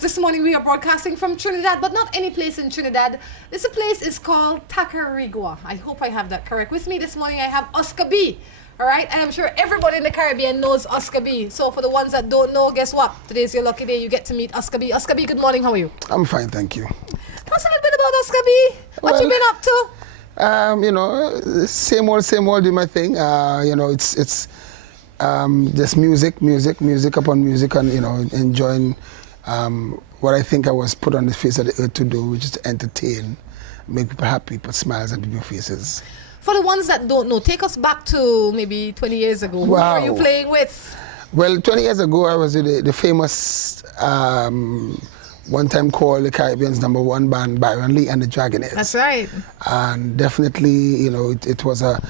This morning we are broadcasting from Trinidad, but not any place in Trinidad. This place is called Tacarigua. I hope I have that correct. With me this morning I have Oscar B. Alright, and I'm sure everybody in the Caribbean knows Oscar B. So for the ones that don't know, guess what? Today's your lucky day. You get to meet Oscar B. Oscar B, good morning. How are you? I'm fine, thank you. Tell us a little bit about Oscar B. What you been up to? Same old, do my thing. It's just music upon music, and enjoying what I think I was put on the face of the earth to do, which is to entertain, make people happy, put smiles on people's faces. For the ones that don't know, take us back to maybe 20 years ago. Who were you playing with? Well, 20 years ago, I was the famous, one time called the Caribbean's #1 band, Byron Lee and the Dragonaires. That's right. And definitely, it was a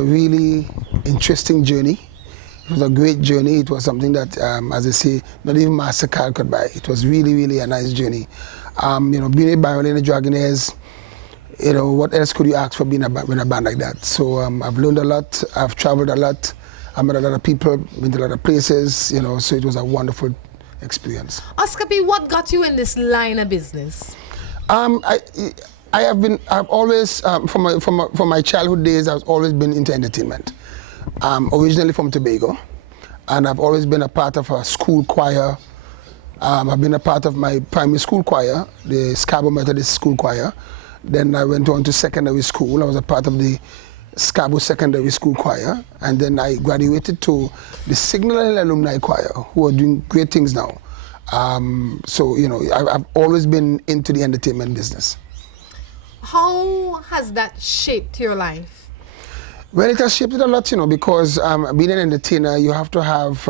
really interesting journey. It was a great journey. It was something that, as I say, not even MasterCard could buy. It was really, really a nice journey. Being a Byron Lee and the Dragonaires, what else could you ask for being with a band like that? So I've learned a lot. I've traveled a lot. I met a lot of people, been to a lot of places. So it was a wonderful experience. Oscar B, what got you in this line of business? I've always, from my childhood days, I've always been into entertainment. Originally from Tobago, and I've always been a part of a school choir. I've been a part of my primary school choir, the Scarborough Methodist School Choir. Then I went on to secondary school. I was a part of the Scarborough Secondary School Choir, and then I graduated to the Signal Hill Alumni Choir, who are doing great things now. I've always been into the entertainment business. How has that shaped your life? Well, it has shaped it a lot, because being an entertainer, you have to have,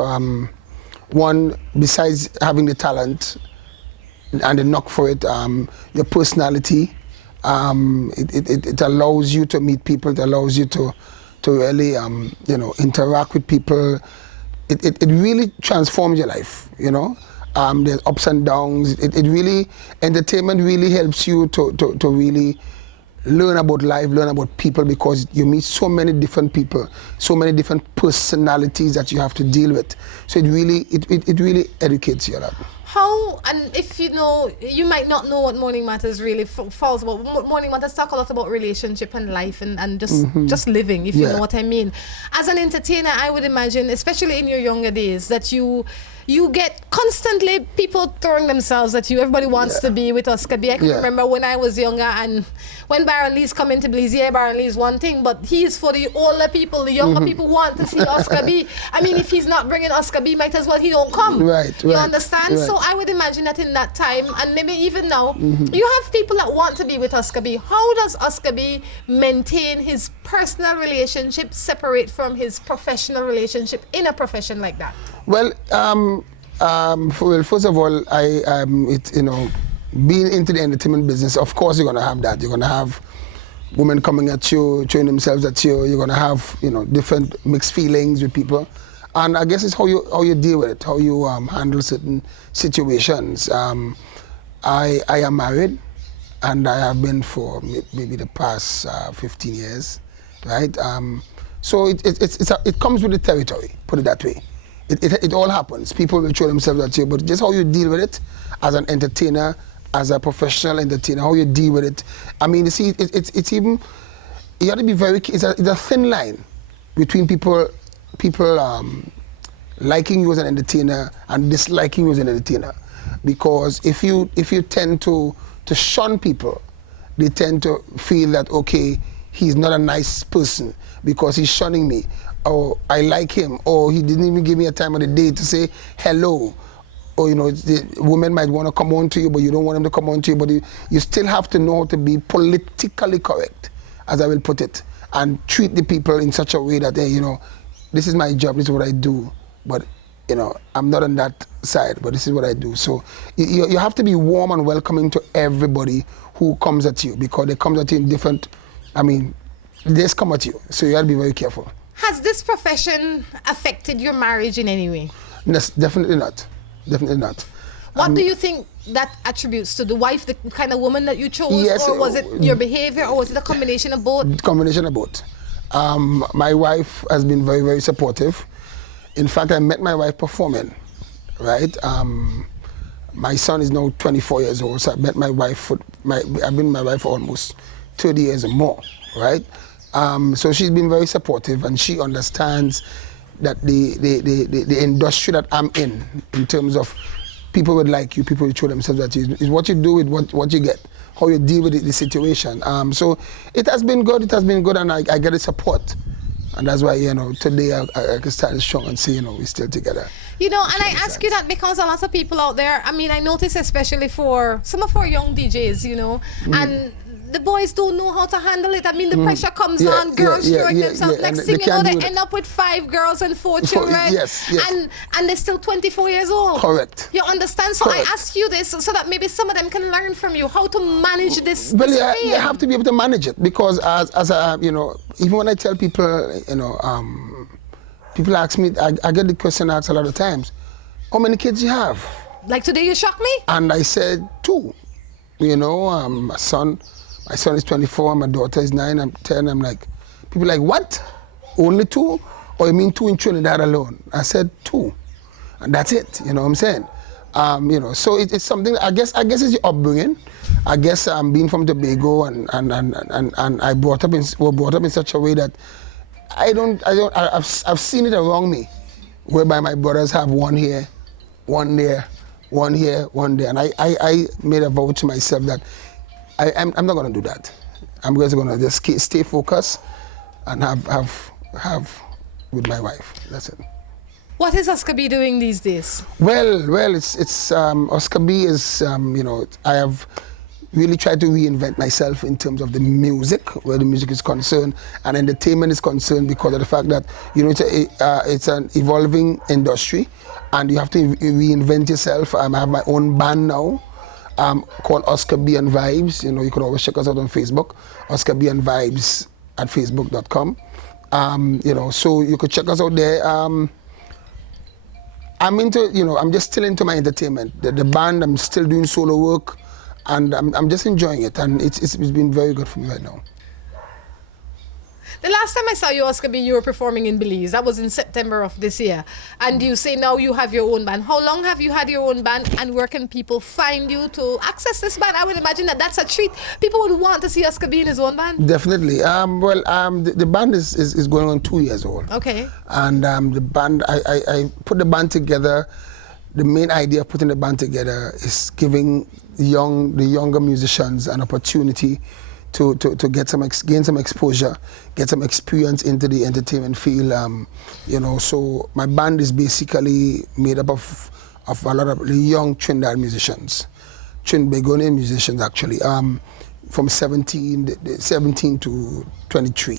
one, besides having the talent and the knock for it, your personality. It allows you to meet people. It allows you to really, interact with people. It really transforms your life, There's ups and downs. Entertainment really helps you to really learn about life, learn about people, because you meet so many different people, so many different personalities that you have to deal with. So it really educates you a lot. How, and if you might not know what Morning Matters really falls about. Morning Matters talk a lot about relationship and life and just living, if you know what I mean. As an entertainer, I would imagine, especially in your younger days, that you get constantly people throwing themselves at you. Everybody wants to be with Oscar B. I can remember when I was younger, and when Byron Lee's come into Blaze, Byron Lee's one thing, but he's for the older people. The younger people want to see Oscar B. I mean, if he's not bringing Oscar B, might as well he don't come. You understand? Right. So I would imagine that in that time, and maybe even now, you have people that want to be with Oscar B. How does Oscar B maintain his personal relationship separate from his professional relationship in a profession like that? Well, first of all, being into the entertainment business, of course you're going to have that. You're going to have women coming at you, throwing themselves at you. You're going to have, different mixed feelings with people. And I guess it's how you deal with it, how you handle certain situations. I am married, and I have been for maybe the past 15 years, right? So it comes with the territory, put it that way. It all happens. People will throw themselves at you, but just how you deal with it as an entertainer, as a professional entertainer, how you deal with it. I mean, you see, it's even, you have to be very, it's a thin line between people liking you as an entertainer and disliking you as an entertainer. Because if you tend to shun people, they tend to feel that, okay, he's not a nice person because he's shunning me, or I like him, or he didn't even give me a time of the day to say hello. Or, the woman might want to come on to you, but you don't want him to come on to you, but you still have to know how to be politically correct, as I will put it, and treat the people in such a way that, hey, this is my job, this is what I do, but I'm not on that side, but this is what I do. So you have to be warm and welcoming to everybody who comes at you, because they come at you in different, they just come at you. So you have to be very careful. Has this profession affected your marriage in any way? Yes, definitely not. Definitely not. What do you think that attributes to the wife, the kind of woman that you chose? Yes, or was it your behavior, or was it a combination of both? Combination of both. My wife has been very, very supportive. In fact, I met my wife performing, right? My son is now 24 years old, so I met my wife. I've been with my wife for almost 30 years or more, right? So she's been very supportive, and she understands that the industry that I'm in terms of people would like you, people would show themselves that you, is what you do with what you get, how you deal with the situation. So it has been good, and I get the support. And that's why, today I can stand strong and say, we're still together. And I ask you that because a lot of people out there, I notice especially for some of our young DJs, and the boys don't know how to handle it. The pressure comes on, girls showing themselves. Next thing you know, they end up with 5 girls and 4 children. Yes. And they're still 24 years old. Correct. You understand? So I ask you this so that maybe some of them can learn from you how to manage this. Well, you have to be able to manage it, because as even when I tell people, people ask me, I get the question asked a lot of times, how many kids you have? Like today you shocked me? And I said 2. My son is 24, my daughter is 9, I'm 10. I'm like, people like, what? Only 2? Or you mean 2 in Trinidad alone? I said 2. And that's it, you know what I'm saying? So it's something, I guess it's your upbringing. I guess being from Tobago and I brought up in such a way that I've seen it around me, whereby my brothers have 1 here, 1 there, 1 here, 1 there. And I made a vow to myself that I'm not going to do that. I'm just going to just stay focused and have with my wife. That's it. What is Oscar B doing these days? Well, it's Oscar B is I have really tried to reinvent myself in terms of the music, where the music is concerned, and entertainment is concerned, because of the fact that it's an evolving industry, and you have to reinvent yourself. I have my own band now. Called Oscar B and Vibes. You can always check us out on Facebook, Oscar B and Vibes at facebook.com. So you could check us out there. I'm just still into my entertainment. The band, I'm still doing solo work, and I'm just enjoying it, and it's been very good for me right now. The last time I saw you, Oscar B, you were performing in Belize. That was in September of this year. And you say now you have your own band. How long have you had your own band, and where can people find you to access this band? I would imagine that that's a treat. People would want to see Oscar B in his own band. Definitely. The band is going on 2 years old. Okay. And the band, I put the band together. The main idea of putting the band together is giving the younger musicians an opportunity to gain some exposure, get some experience into the entertainment field. So my band is basically made up of a lot of young Trinidad musicians, Trinbagonian musicians actually, from 17 to 23.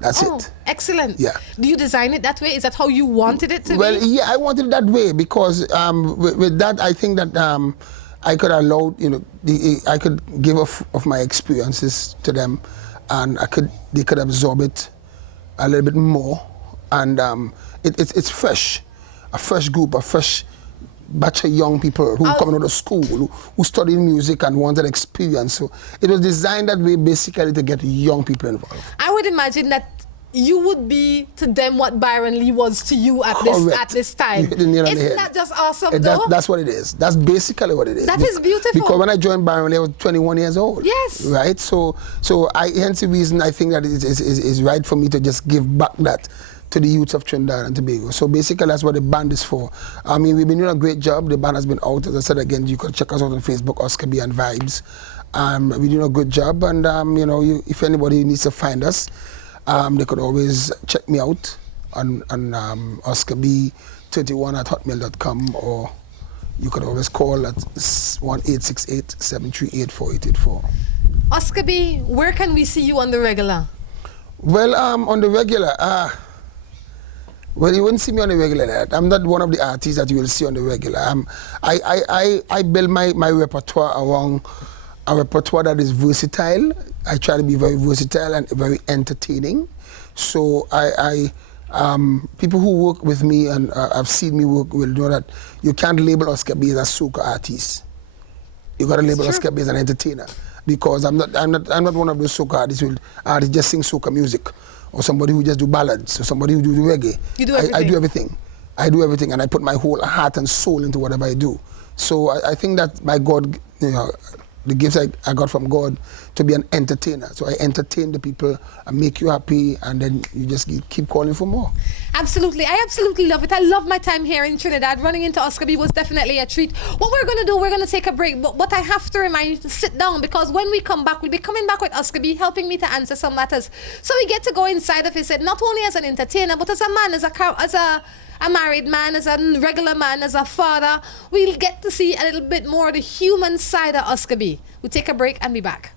That's it. Excellent. Yeah. Do you design it that way? Is that how you wanted it to be? Well, yeah, I wanted it that way because with that, I think that I could allow, I could give of my experiences to them, and they could absorb it a little bit more, and it's fresh, a fresh group, a fresh batch of young people who coming out of school, who studied music and wanted experience. So it was designed that way basically to get young people involved. I would imagine that you would be to them what Byron Lee was to you at this time. Isn't that just awesome, though? That's what it is. That's basically what it is. That is beautiful. Because when I joined Byron Lee, I was 21 years old. Yes. Right? So hence the reason I think that it is right for me to just give back that to the youths of Trinidad and Tobago. So basically that's what the band is for. I mean, we've been doing a great job. The band has been out. As I said again, you can check us out on Facebook, Oscar B and Vibes. We're doing a good job, and if anybody needs to find us, they could always check me out on oscarb31@hotmail.com, or you could always call at 1-868-738-4884. Oscar B, where can we see you on the regular? Well, on the regular, Well, you wouldn't see me on the regular. I'm not one of the artists that you will see on the regular. I build my repertoire around a repertoire that is versatile. I try to be very versatile and very entertaining. So people who work with me and have seen me work will know that you can't label Oscar B as a soca artist. You got to label Oscar B as an entertainer, because I'm not one of those soca artists who just sing soca music, or somebody who just do ballads, or somebody who do reggae. You do everything. I do everything. I do everything, and I put my whole heart and soul into whatever I do. So I think that by God, the gifts I got from God to be an entertainer. So I entertain the people and make you happy, and then you just keep calling for more. Absolutely. I absolutely love it. I love my time here in Trinidad. Running into Oscar B was definitely a treat. What we're going to do, we're going to take a break. But I have to remind you to sit down, because when we come back, we'll be coming back with Oscar B, helping me to answer some matters. So we get to go inside of his head, not only as an entertainer, but as a man, as a married man, as a regular man, as a father. We'll get to see a little bit more of the human side of Oscar B. We'll take a break and be back.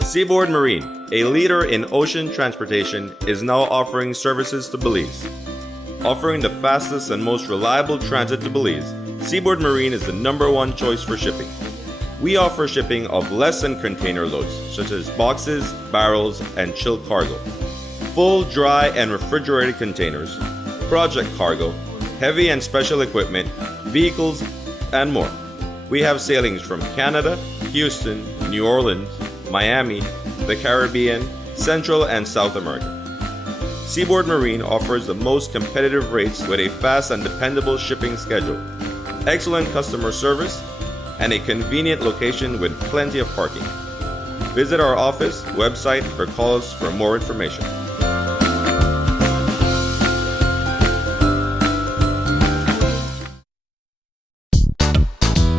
Seaboard Marine, a leader in ocean transportation, is now offering services to Belize. Offering the fastest and most reliable transit to Belize, Seaboard Marine is the #1 choice for shipping. We offer shipping of less than container loads, such as boxes, barrels, and chilled cargo. Full, dry, and refrigerated containers, project cargo, heavy and special equipment, vehicles, and more. We have sailings from Canada, Houston, New Orleans, Miami, the Caribbean, Central and South America. Seaboard Marine offers the most competitive rates with a fast and dependable shipping schedule, excellent customer service, and a convenient location with plenty of parking. Visit our office, website, or call us for more information.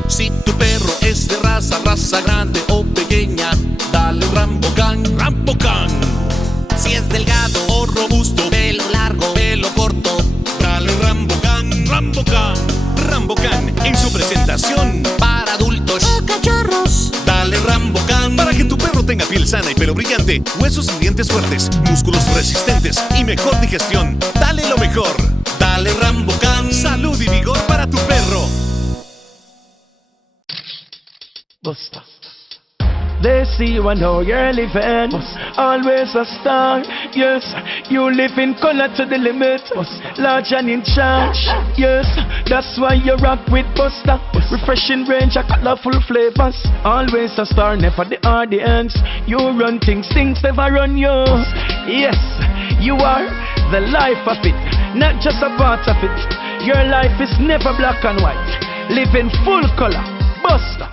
Si tu perro es de raza grande o pequeña, dale un Rambocan, Rambocan. Si es delgado o robusto, pelo largo, pelo corto, dale un Rambocan, Rambocan. Rambocan en su presentación para adultos o cachorros, dale Rambocan. Para que tu perro tenga piel sana y pelo brillante, huesos y dientes fuertes, músculos resistentes y mejor digestión, dale lo mejor. Dale Rambocan, salud y vigor para tu perro. Buster. They see you and how you're living. Always a star. Yes, you live in color to the limit. Large and in charge. Yes, that's why you rock with Buster. Refreshing range of colorful flavors. Always a star, never the audience. You run things never run you. Yes, you are the life of it, not just a part of it. Your life is never black and white. Live in full color. Buster.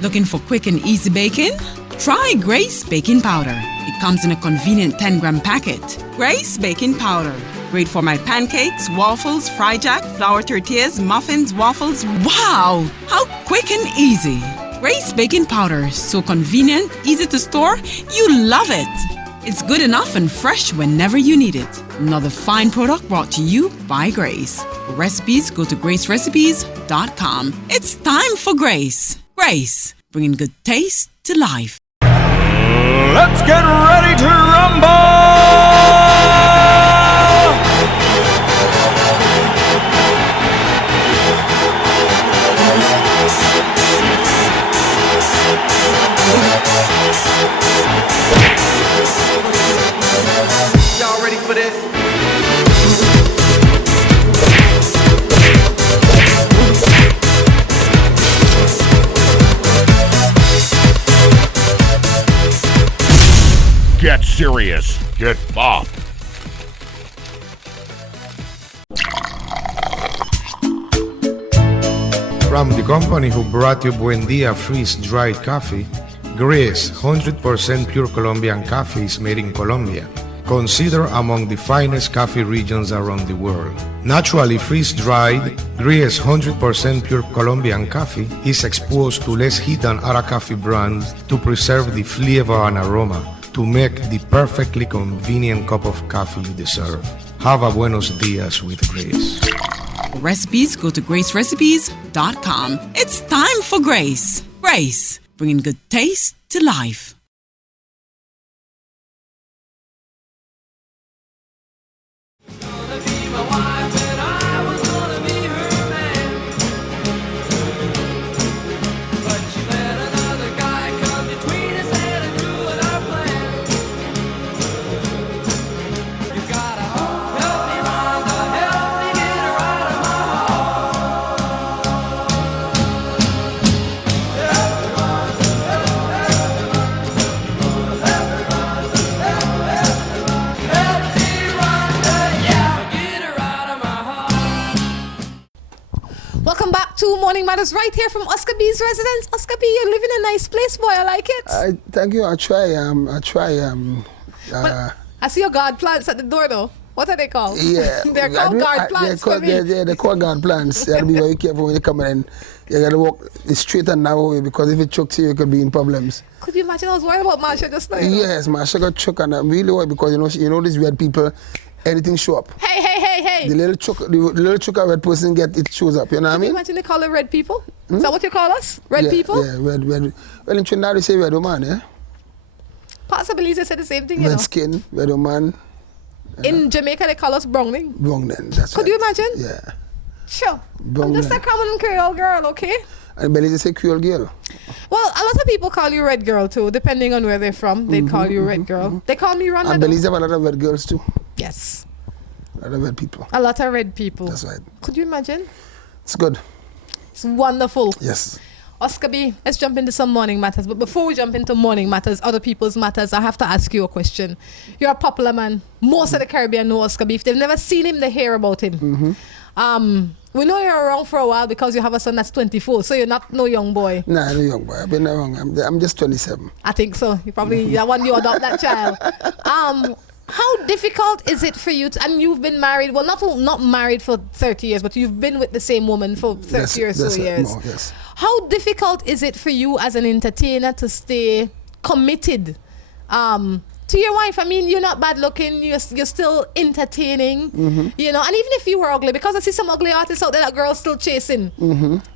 Looking for quick and easy baking? Try Grace Baking Powder. It comes in a convenient 10-gram packet. Grace Baking Powder. Great for my pancakes, waffles, fry jack, flour tortillas, muffins, waffles. Wow! How quick and easy. Grace Baking Powder. So convenient, easy to store. You love it. It's good enough and fresh whenever you need it. Another fine product brought to you by Grace. For recipes, go to gracerecipes.com. It's time for Grace. Grace, bringing good taste to life. Let's get ready to rumble! Y'all ready for this? Get serious. Get bopped. From the company who brought you Buen Dia freeze-dried coffee, Gris 100% pure Colombian coffee is made in Colombia, considered among the finest coffee regions around the world. Naturally freeze-dried, Gris 100% pure Colombian coffee is exposed to less heat than other coffee brands to preserve the flavor and aroma, to make the perfectly convenient cup of coffee you deserve. Have a buenos dias with Grace. For recipes, go to gracerecipes.com. It's time for Grace. Grace, bringing good taste to life. Morning Matters right here from Oscar B's residence. Oscar B, you live in a nice place, boy. I like it. Thank you. I try. But I see your guard plants at the door, though. What are they called? Yeah. They're called guard plants. They're called guard plants. You have to be very careful when you come in. You got to walk straight and narrow way because if it chokes you, you could be in problems. Could you imagine? I was worried about Marsha just now. Yes, Marsha got choked and I'm really worried because you know these weird people, anything show up. Hey. The little choke a red person get, it shows up. You know what I mean? Imagine they call it red people. Is that what you call us? Red people? Yeah, red. Well, in Trinidad they say red woman, yeah? Possibly they said the same thing, you red know. Skin, red woman. In Jamaica they call us browning. Browning, that's Could right. you imagine? Yeah. Sure. Browning. I'm just a common Creole girl, okay? And Belly they say Creole girl. Well, a lot of people call you red girl too, depending on where they're from. They call you red girl. They call me Rhonda. And Belize have a lot of red girls too. Yes. A lot of red people. A lot of red people. That's right. Could you imagine? It's good. It's wonderful. Yes. Oscar B, let's jump into some morning matters. But before we jump into morning matters, other people's matters, I have to ask you a question. You're a popular man. Most of the Caribbean know Oscar B. If they've never seen him, they hear about him. We know you're around for a while because you have a son that's 24, so you're not no young boy. Nah, I'm no young boy. I've been around. I'm just 27. I think so. You probably when you adopt that child. How difficult is it for you to, and you've been married, well, not married for 30 years, but you've been with the same woman for 30 or so years. More, yes. How difficult is it for you as an entertainer to stay committed to your wife? I mean, you're not bad looking, you're still entertaining, you know, and even if you were ugly, because I see some ugly artists out there that girls still chasing,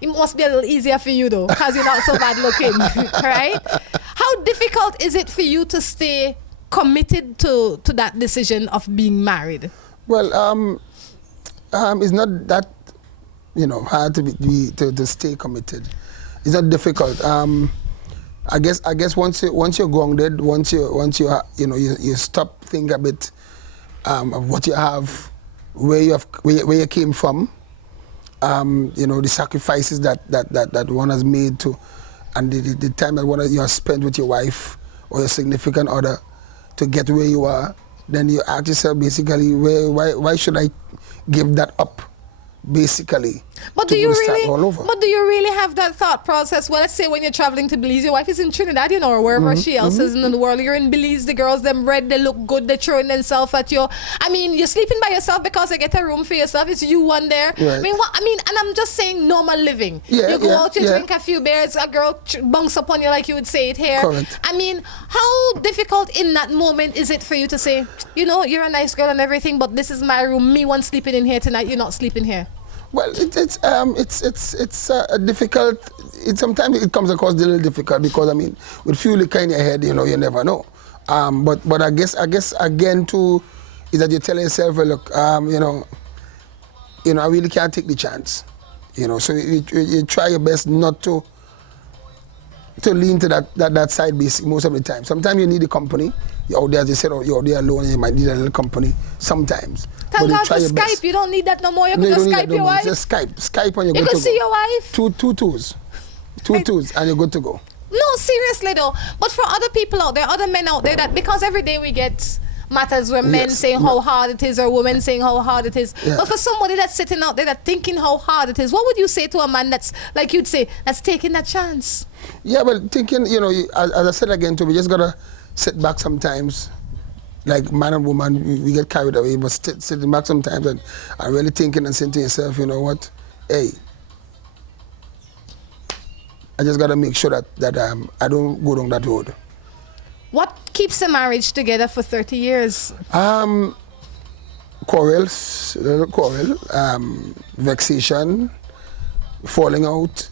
it must be a little easier for you though, because you're not so bad looking, right? How difficult is it for you to stay committed to that decision of being married? Well, it's not that, you know, hard to stay committed. It's not difficult. I guess once you're grounded, once you stop thinking a bit of what you have, where you came from, you know, the sacrifices that one has made to, and the time that you have spent with your wife or your significant other to get where you are, then you ask yourself basically, why should I give that up? Basically, but do you really have that thought process? Well, let's say when you're traveling to Belize, your wife is in Trinidad, you know, or wherever she else is in the world. You're in Belize, the girls, them red, they look good, they're throwing themselves at you. I mean, you're sleeping by yourself because they get a room for yourself. It's you one there. Right. I mean, and I'm just saying normal living. You go out, you drink a few beers, a girl bunks up on you like you would say it here. Correct. I mean, how difficult in that moment is it for you to say, you know, you're a nice girl and everything, but this is my room. Me one sleeping in here tonight. You're not sleeping here. Well, it's difficult. Sometimes it comes across a little difficult because I mean, with fuel in your head, you know, you never know. But I guess again too, is that you're telling yourself, well, look, you know, I really can't take the chance, you know. So you try your best not to lean to that side basic most of the time. Sometimes you need a company. You're out there, as you said, you're out there alone, and you might need a little company sometimes. Thank God for Skype. Best. You don't need that no more. You can just Skype your wife. Just Skype and you're good to go. You can see your wife. Two twos, and you're good to go. No, seriously though. But for other people out there, other men out there, that because every day we get matters where men saying how hard it is or women saying how hard it is. But for somebody that's sitting out there that thinking how hard it is, what would you say to a man that's, like you'd say, that's taking that chance? Yeah, well, thinking, you know, as I said again too, we just gotta sit back sometimes. Like man and woman, we get carried away, but sitting back sometimes and really thinking and saying to yourself, you know what, hey, I just gotta make sure that I don't go down that road. What keeps a marriage together for 30 years? Quarrels, vexation, falling out,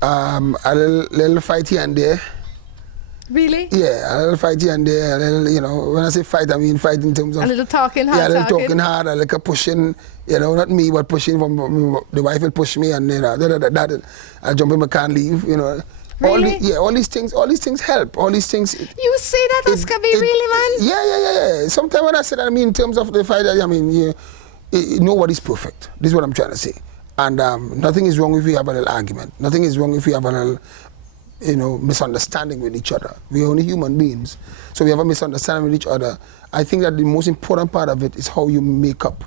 a little fight here and there. Really? Yeah, a little fight here and there, a little, you know, when I say fight, I mean fight in terms of... A little talking hard. Yeah, a little talking hard, a little pushing, you know, not me, but pushing from the wife will push me and, you know, that I jump in, I can't leave, you know. Really? All these things help. All these things... You say that, Oscar B, really, man? Yeah. Sometimes when I say that, I mean, in terms of the fight, I mean, nobody's perfect. This is what I'm trying to say. And nothing is wrong if we have a little argument. Nothing is wrong if we have a little, you know, misunderstanding with each other. We're only human beings. So we have a misunderstanding with each other. I think that the most important part of it is how you make up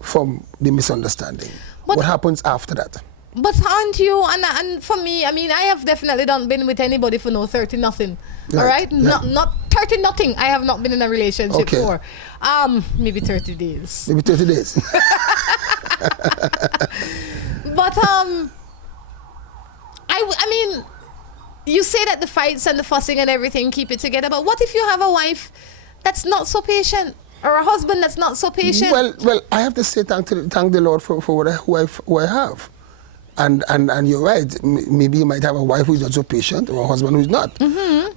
from the misunderstanding. what happens after that? But aren't you, and for me, I mean, I have definitely not been with anybody for no 30 nothing. Right. All right? Yeah. Not 30 nothing. I have not been in a relationship for maybe 30 days. Maybe 30 days. But I mean, you say that the fights and the fussing and everything keep it together, but what if you have a wife that's not so patient, or a husband that's not so patient? Well, I have to say thank the Lord for who I have. And you're right. Maybe you might have a wife who's not so patient, or a husband who's not.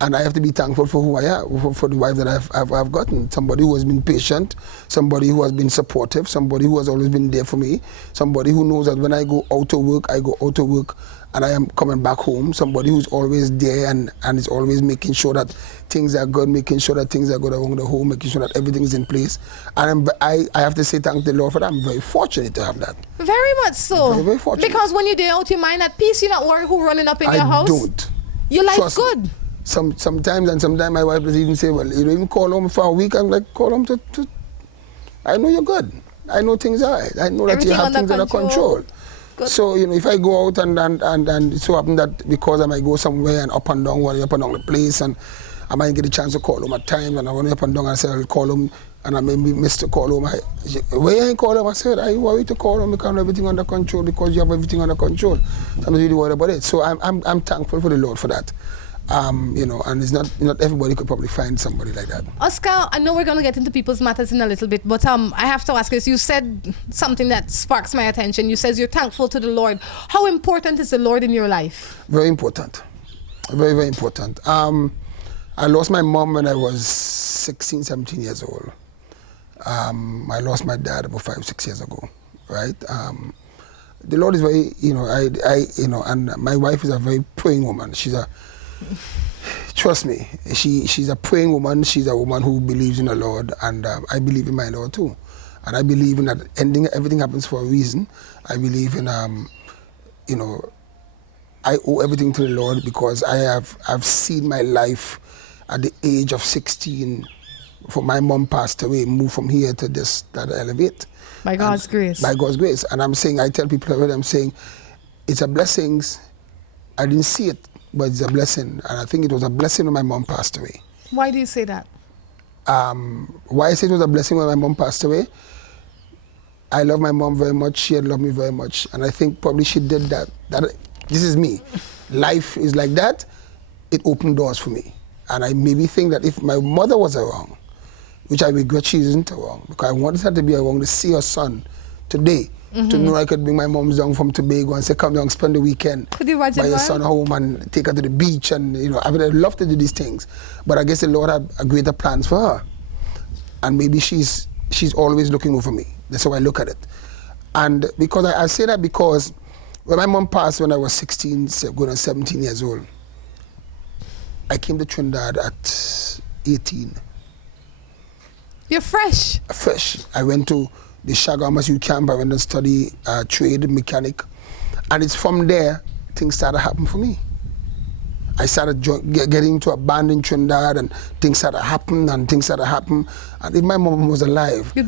And I have to be thankful for who I am, for the wife that I've gotten. Somebody who has been patient, somebody who has been supportive, somebody who has always been there for me, somebody who knows that when I go out to work, I go out to work and I am coming back home. Somebody who's always there and is always making sure that things are good, making sure that things are good around the home, making sure that everything is in place. And I have to say thank the Lord for that. I'm very fortunate to have that. Very much so. Very, very fortunate. Because when you're out your mind at peace, you're not worried who running up in your house. I don't. Your life Trust good. Me. Sometimes my wife does even say, well, you don't even call home for a week. I'm like, call home to I know you're good. I know things are right. I know that you have things under control. Good. So, if I go out and it so happen that because I might go somewhere and up and down the place, and I might get a chance to call home at times, and I run up and down and say I'll call home, and I maybe miss to call home. Where I call home, I said, I worry to call home because I have everything under control, because you have everything under control. I'm not really worried about it. So I'm thankful for the Lord for that. And it's not everybody could probably find somebody like that. Oscar, I know we're going to get into people's matters in a little bit, but I have to ask this. You said something that sparks my attention. You said you're thankful to the Lord. How important is the Lord in your life? Very important. Very, very important. I lost my mom when I was 16, 17 years old. I lost my dad about 5, 6 years ago, right? The Lord is very, and my wife is a very praying woman. Trust me, she's a praying woman. She's a woman who believes in the Lord, and I believe in my Lord too. And I believe in that everything happens for a reason. I believe in, I owe everything to the Lord because I've seen my life at the age of 16. For my mom passed away, moved from here to that elevate. By God's grace. By God's grace. And I tell people already, I'm saying, it's a blessing. I didn't see it, but it's a blessing. And I think it was a blessing when my mom passed away. Why do you say that? Why I say it was a blessing when my mom passed away? I love my mom very much. She had loved me very much. And I think probably she did that. This is me. Life is like that. It opened doors for me. And I maybe think that if my mother was around, which I regret she isn't around, because I wanted her to be around to see her son today, to know I could bring my mom down from Tobago and say, come down, spend the weekend by your son home and take her to the beach. And, I would have loved to do these things. But I guess the Lord had a greater plans for her. And maybe she's always looking over me. That's how I look at it. And because I say that because when my mom passed when I was 16, going on 17 years old, I came to Trinidad at 18. You're fresh. Fresh. I went to the Shagamas Youth Camp. I went to study trade, mechanic. And it's from there, things started happening for me. I started getting into a band in Trinidad, and things started happening, and And if my mom was alive, I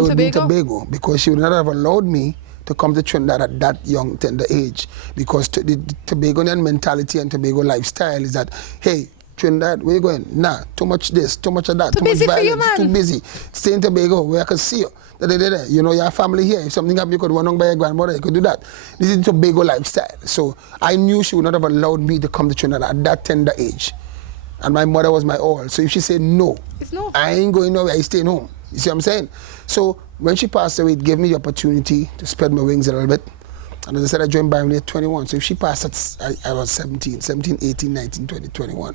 would be in Tobago, because she would not have allowed me to come to Trinidad at that young, tender age. Because the Tobagonian mentality and Tobago lifestyle is that, hey, Trinidad, where you going? Nah, too much this, too much of that, too busy much violence, for you, man. Too busy. Stay in Tobago where I can see you. Your family here. If something happened, you could run on by your grandmother, you could do that. This is Tobago lifestyle. So I knew she would not have allowed me to come to Trinidad at that tender age. And my mother was my all. So if she said no, it's no. I ain't going nowhere, I staying home. You see what I'm saying? So when she passed away, it gave me the opportunity to spread my wings a little bit. And as I said, I joined Byron at 21. So if she passed, I was 17, 18, 19, 20, 21.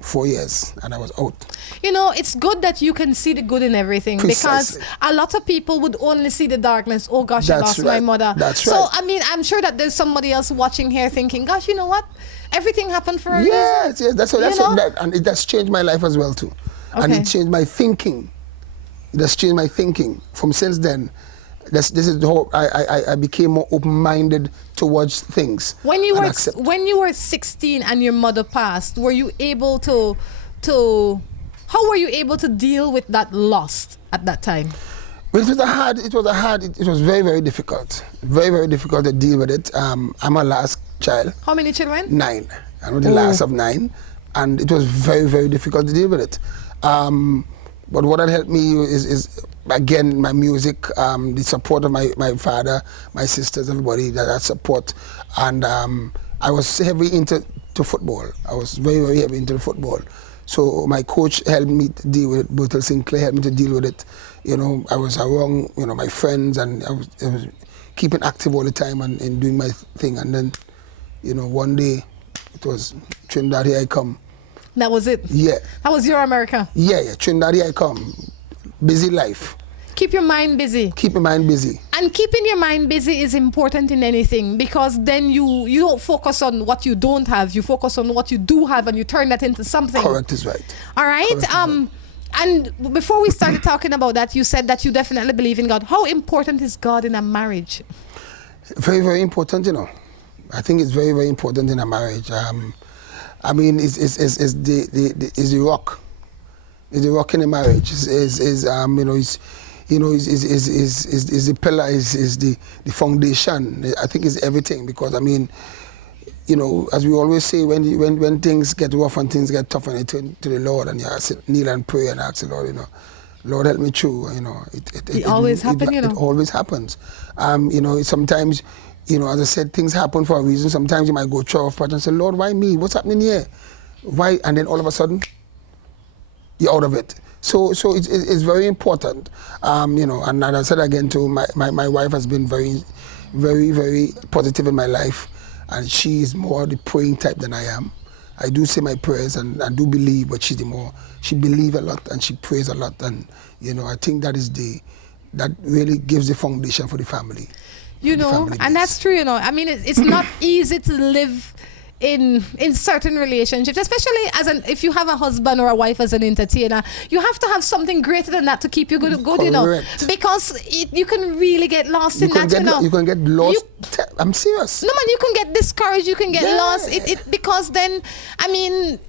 4 years, and I was out. It's good that you can see the good in everything. Precisely. Because a lot of people would only see the darkness. Oh gosh, I lost my mother. That's so, right. I mean, I'm sure that there's somebody else watching here thinking, gosh, you know what? Everything happened for a reason. Yes, and it has changed my life as well too. Okay. And it changed my thinking. It has changed my thinking. From since then, this is the whole, I became more open-minded towards things. When you were 16 and your mother passed, were you able to how were you able to deal with that loss at that time? Well, it was very, very difficult. Very, very difficult to deal with it. I'm a last child. How many children? 9. I'm the last of 9. And it was very, very difficult to deal with it. But what had helped me is again, my music, the support of my father, my sisters, everybody, that support. And I was heavy into football. I was very, very heavy into football. So my coach helped me to deal with it. Bertel Sinclair helped me to deal with it. You know, I was around, you know, my friends, and I was keeping active all the time and doing my thing. And then, you know, one day it was Trinidad, here I come. That was it? Yeah. That was your America? Yeah, Trinidad, here I come. Busy life. Keep your mind busy. Keep your mind busy. And keeping your mind busy is important in anything, because then you don't focus on what you don't have. You focus on what you do have, and you turn that into something. Correct is right. All right. And before we started talking about that, you said that you definitely believe in God. How important is God in a marriage? Very, very important, you know. I think it's very, very important in a marriage. I mean, it's the rock. It's the rock in a marriage. Is the pillar, is the foundation. I think it's everything, because I mean, you know, as we always say, when things get rough and things get tough, and you turn to the Lord and you kneel and pray and ask the Lord, you know, Lord, help me through. You know, it always happens. You know, it always happens. You know, sometimes, you know, as I said, things happen for a reason. Sometimes you might go through a patch and say, Lord, why me? What's happening here? Why? And then all of a sudden, you're out of it. So it's very important, you know. And as I said again too, my wife has been very, very, very positive in my life, and she is more the praying type than I am. I do say my prayers and I do believe, but she believes a lot and she prays a lot, and you know, I think that really gives the foundation for the family. You know, and that's true. You know, I mean, it's not easy to live in certain relationships, especially if you have a husband or a wife as an entertainer. You have to have something greater than that to keep you good, you know, because you can really get lost in that. You can get lost. I'm serious. No, man, you can get discouraged. You can get lost. Because then, I mean,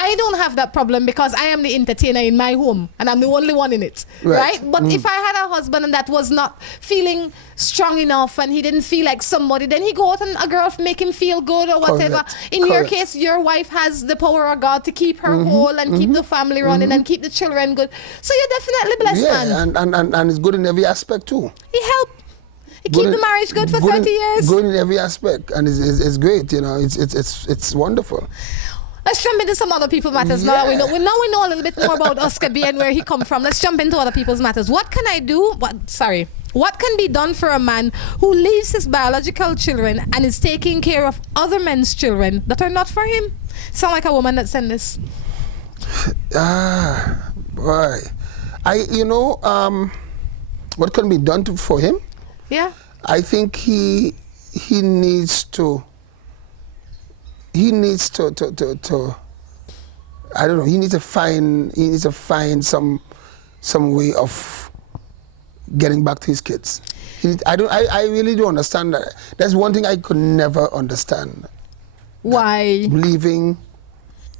I don't have that problem because I am the entertainer in my home and I'm the only one in it, right? But if I had a husband and that was not feeling strong enough and he didn't feel like somebody, then he go out and a girl make him feel good or whatever. In your case, your wife has the power of God to keep her whole and keep the family running and keep the children good. So you're definitely blessed, man. And it's good in every aspect too. He helped. He keep the marriage good for 30 years. Good in every aspect, and it's great. You know, it's wonderful. Let's jump into some other people's matters now that we know a little bit more about Oscar B and where he come from. Let's jump into other people's matters. What can I do? What can be done for a man who leaves his biological children and is taking care of other men's children that are not for him? Sound like a woman that sent this. Boy. What can be done for him? Yeah. I think he needs to I don't know, he needs to find some way of getting back to his kids. I really don't understand that. That's one thing I could never understand. Why? Leaving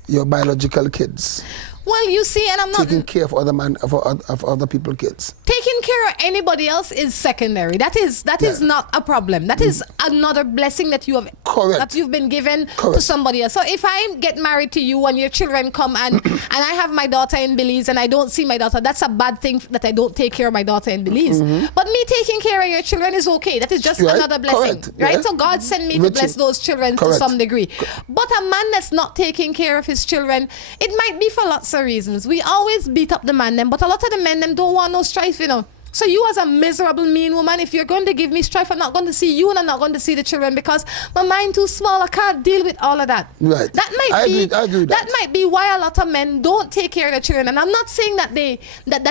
your biological kids. Well, you see, and I'm not taking care of other people's kids. Taking care of anybody else is secondary. That is not a problem. That is another blessing that you've been given to somebody else. So if I get married to you and your children come and I have my daughter in Belize and I don't see my daughter, that's a bad thing that I don't take care of my daughter in Belize. But me taking care of your children is okay. That is just another blessing, right? Yeah. So God sent me to bless those children to some degree. But a man that's not taking care of his children, it might be for lots of reasons. We always beat up the man them, but a lot of the men them don't want no strife, you know. So you as a miserable, mean woman, if you're going to give me strife, I'm not going to see you and I'm not going to see the children because my mind too small. I can't deal with all of that. Right. I agree with that might be why a lot of men don't take care of their children. And I'm not saying that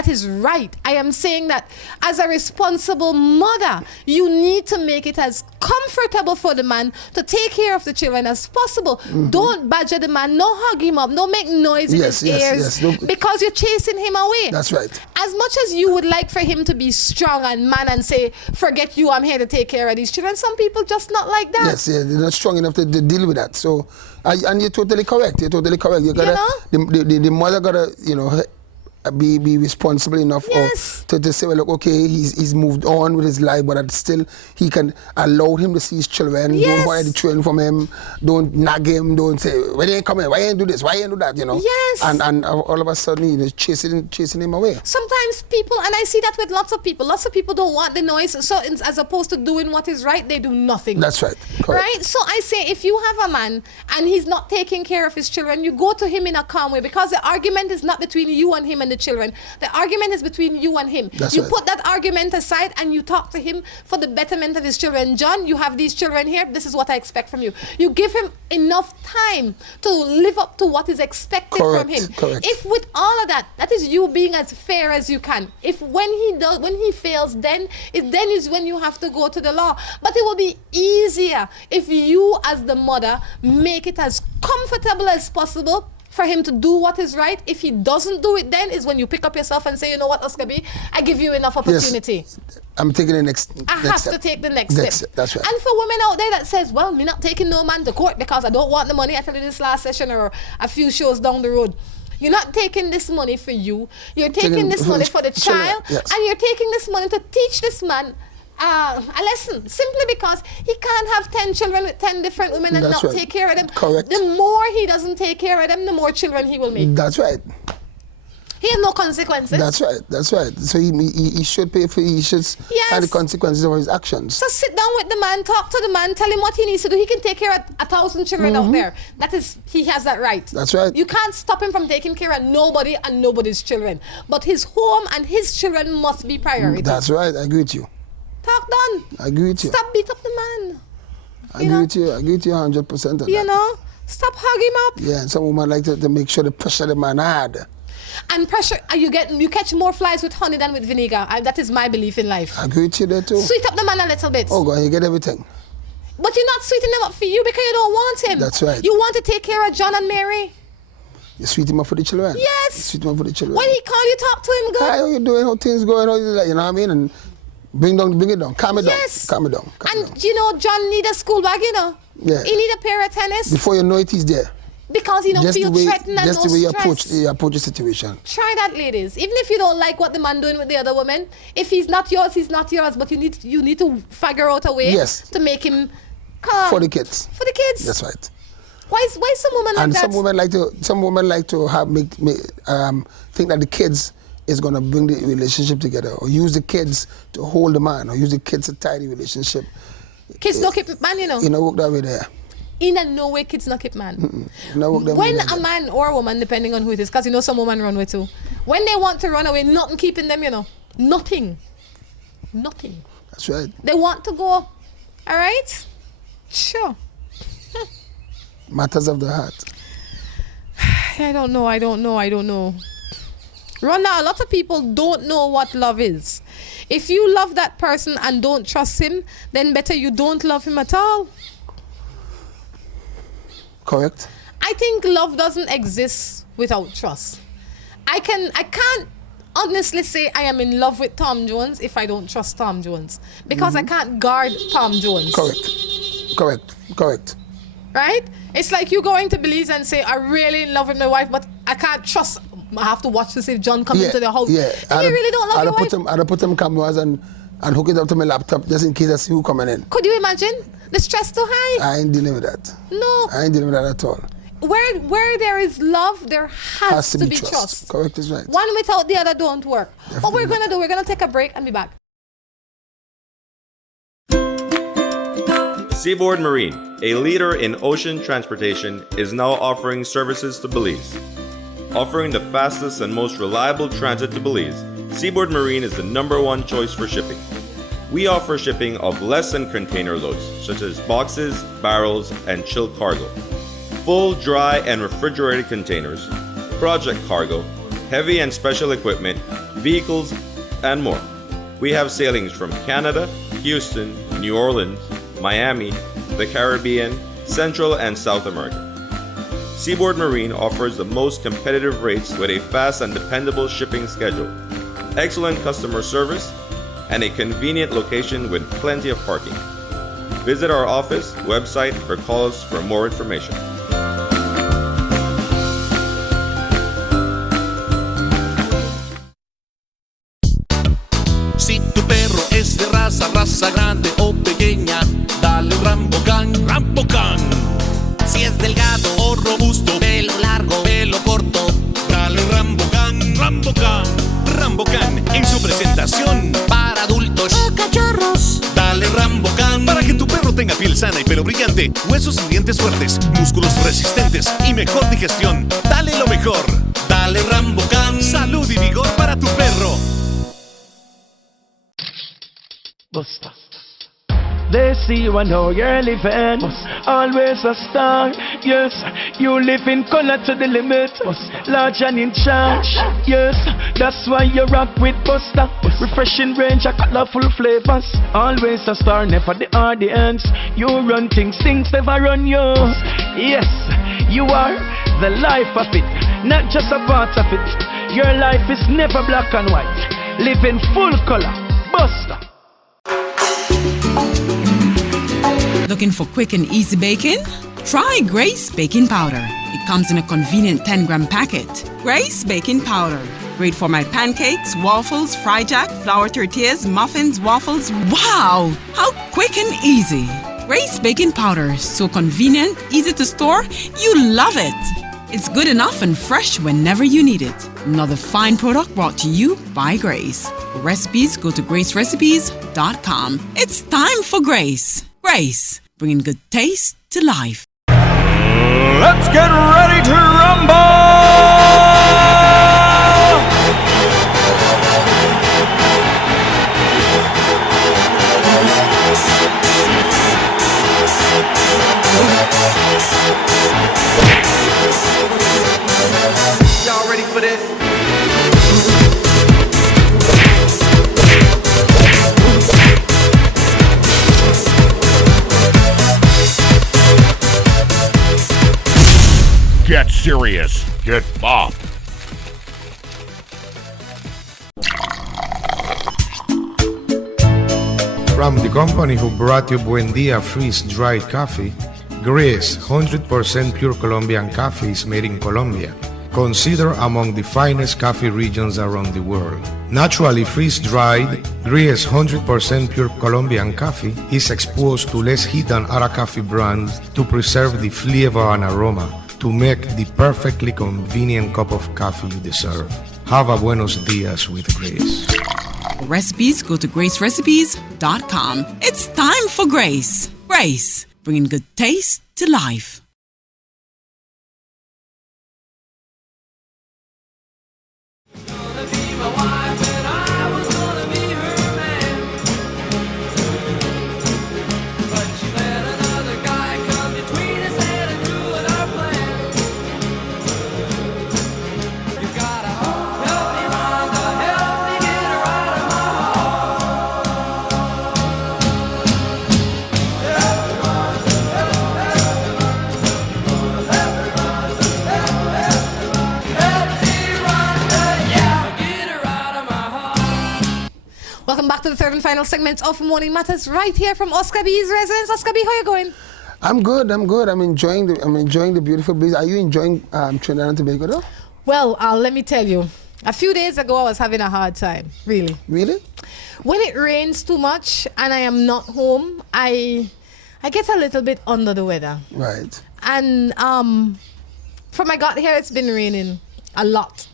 is right. I am saying that as a responsible mother, you need to make it as comfortable for the man to take care of the children as possible. Don't badger the man. No hug him up. Don't make noise in his ears because you're chasing him away. That's right. As much as you would like for him to be strong and man and say, forget you, I'm here to take care of these children, some people just not like that. Yes, they're not strong enough to deal with that. So, and you're totally correct. You gotta, the mother gotta, be responsible enough Yes. or to say, well, look, okay, he's moved on with his life, but still he can allow him to see his children. Yes. Don't hide the children from him. Don't nag him. Don't say, why you ain't coming? Why you ain't do this? Why you ain't do that? You know. Yes. And all of a sudden, you know, chasing him away. Sometimes people, and I see that with lots of people don't want the noise, so as opposed to doing what is right, they do nothing. That's right. Correct. Right? So I say, if you have a man and he's not taking care of his children, you go to him in a calm way, because the argument is not between you and him and the children. The argument is between you and him. That's you right. put that argument aside and you talk to him for the betterment of his children. John, you have these children here. This is what I expect from you. You give him enough time to live up to what is expected from him. Correct. If with all of that, that is you being as fair as you can. If when he fails, then is when you have to go to the law. But it will be easier if you as the mother make it as comfortable as possible for him to do what is right. If he doesn't do it, then is when you pick up yourself and say, you know what, Oscar B, I give you enough opportunity. Yes. I'm taking the next I have step. to take the next step. That's right. And for women out there that says, well, me not taking no man to court because I don't want the money. I tell you this last session or a few shows down the road. You're not taking this money for you. You're taking this money for the child. Yes. And you're taking this money to teach this man a lesson, simply because he can't have 10 children with 10 different women and That's not right. take care of them. Correct. The more he doesn't take care of them, the more children he will make. That's right. He has no consequences. That's right. That's right. So he should pay for. He should have the consequences of his actions. So sit down with the man, talk to the man, tell him what he needs to do. He can take care of 1,000 children out there. He has that right. That's right. You can't stop him from taking care of nobody and nobody's children. But his home and his children must be priority. That's right. I agree with you. Talk done. I agree with you. Stop beat up the man. I agree with you. I agree with you 100% on that. You know, stop hug him up. Yeah, and some women like to make sure the pressure the man hard. And pressure, you catch more flies with honey than with vinegar. That is my belief in life. I agree with you there too. Sweet up the man a little bit. Oh God, you get everything. But you're not sweetening him up for you because you don't want him. That's right. You want to take care of John and Mary. You sweet him up for the children. Yes. You sweet him up for the children. When he call you, talk to him good. Hi, how you doing? How things going? How you like? You know what I mean? And bring it down. Calm it down. Calm it down. And you know, John need a school bag, you know. Yeah. He need a pair of tennis. Before you know it, he's there. Because he don't feel threatened and just no the way you stress. approach the situation. Try that, ladies. Even if you don't like what the man doing with the other woman, if he's not yours, he's not yours. But you need to figure out a way to make him calm. For the kids. For the kids. That's right. Why some women like and that? Some women like to have think that the kids is gonna bring the relationship together, or use the kids to hold the man, or use the kids to tie the relationship. Kids don't keep man, you know. You know, work that way there. In a no way kids not keep man. When a man or a woman, depending on who it is, because you know some women run away too. When they want to run away, nothing keeping them, you know. Nothing. That's right. They want to go. All right? Sure. Matters of the heart. I don't know. Rhonda, a lot of people don't know what love is. If you love that person and don't trust him, then better you don't love him at all. Correct. I think love doesn't exist without trust. I can't honestly say I am in love with Tom Jones if I don't trust Tom Jones, because I can't guard Tom Jones. Correct. Right? It's like you going to Belize and say, I'm really in love with my wife, but I can't trust. I have to watch to see if John come into the house. Yeah. And you really don't love your wife. I'd put them cameras and hook it up to my laptop just in case I see who coming in. Could you imagine? The stress too high. I ain't dealing with that. No. I ain't dealing with that at all. Where there is love, there has to be trust. Correct is right. One without the other don't work. Definitely. What we're gonna do, we're gonna take a break and be back. Seaboard Marine, a leader in ocean transportation, is now offering services to Belize. Offering the fastest and most reliable transit to Belize, Seaboard Marine is the #1 choice for shipping. We offer shipping of less than container loads, such as boxes, barrels, and chilled cargo. Full, dry, and refrigerated containers, project cargo, heavy and special equipment, vehicles, and more. We have sailings from Canada, Houston, New Orleans, Miami, the Caribbean, Central and South America. Seaboard Marine offers the most competitive rates with a fast and dependable shipping schedule, excellent customer service, and a convenient location with plenty of parking. Visit our office, website, or call us for more information. raza grande o pequeña, dale Rambocan, Rambocan. Si es delgado o robusto, pelo largo, pelo corto, dale Rambocan, Rambocan. Rambocan en su presentación para adultos o cachorros. Dale Rambocan para que tu perro tenga piel sana y pelo brillante, huesos y dientes fuertes, músculos resistentes y mejor digestión. Dale lo mejor. Dale Rambocan. Salud y vigor para tu perro. Buster. They see you and how you're living. Always a star. Yes, you live in color to the limit. Large and in charge. Yes, that's why you rock with Buster. Refreshing range of colorful flavors. Always a star, never the audience. You run things never run you. Yes, you are the life of it, not just a part of it. Your life is never black and white. Live in full color. Buster. Looking for quick and easy baking? Try Grace Baking Powder. It comes in a convenient 10-gram packet. Grace Baking Powder. Great for my pancakes, waffles, fry jack, flour tortillas, muffins, waffles. Wow! How quick and easy. Grace Baking Powder. So convenient, easy to store. You love it. It's good enough and fresh whenever you need it. Another fine product brought to you by Grace. For recipes, go to gracerecipes.com. It's time for Grace. Grace, bringing good taste to life. Let's get ready to rumble! Y'all ready for this? Get serious. Get bopped. From the company who brought you Buen Dia freeze-dried coffee, Gris 100% pure Colombian coffee is made in Colombia, considered among the finest coffee regions around the world. Naturally freeze-dried, Gris 100% pure Colombian coffee is exposed to less heat than other coffee brands to preserve the flavor and aroma to make the perfectly convenient cup of coffee you deserve. Have a buenos dias with Grace. For recipes, go to gracerecipes.com. It's time for Grace. Grace, bringing good taste to life. Welcome back to the third and final segment of Morning Matters right here from Oscar B's residence. Oscar B, how are you going? I'm good. I'm enjoying the beautiful breeze. Are you enjoying Trinidad and Tobago though? Well, let me tell you. A few days ago, I was having a hard time. Really. Really? When it rains too much and I am not home, I get a little bit under the weather. Right. And from I got here, it's been raining a lot.